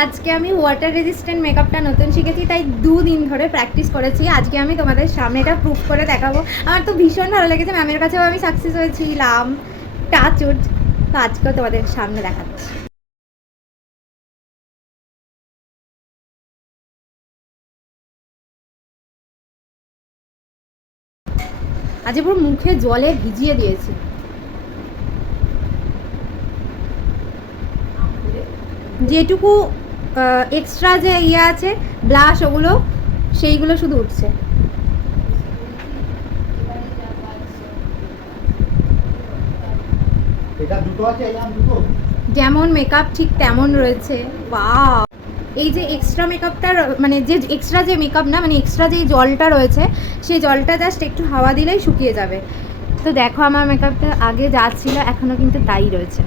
আজকে আমি water resistant মেকআপটা নতুন শিখেছি, তাই 2 দিন ধরে প্র্যাকটিস করেছি। আজকে আমি তোমাদের সামনে এটা প্রুফ করে দেখাবো। আমার তো ভীষণ ভালো লেগেছে, ম্যামের কাছেও আমি সাকসেস হয়েছিলাম, টাচ উড। তো আজকেও তোমাদের সামনে দেখাচ্ছি। আজ পুরো মুখে জলে ভিজিয়ে দিয়েছি। যেটুকু এক্সট্রা যে ইয়ে আছে ব্লাশ, ওগুলো সেইগুলো শুধু উঠছে। যেমন মেকআপ ঠিক তেমন রয়েছে। বাহ, এই যে এক্সট্রা মেকআপটা, মানে যে এক্সট্রা যে মেকআপ না, মানে এক্সট্রা যে জলটা রয়েছে, সেই জলটা জাস্ট একটু হাওয়া দিলেই শুকিয়ে যাবে। তো দেখো আমার মেকআপটা আগে যা ছিল এখনও কিন্তু তাই রয়েছে।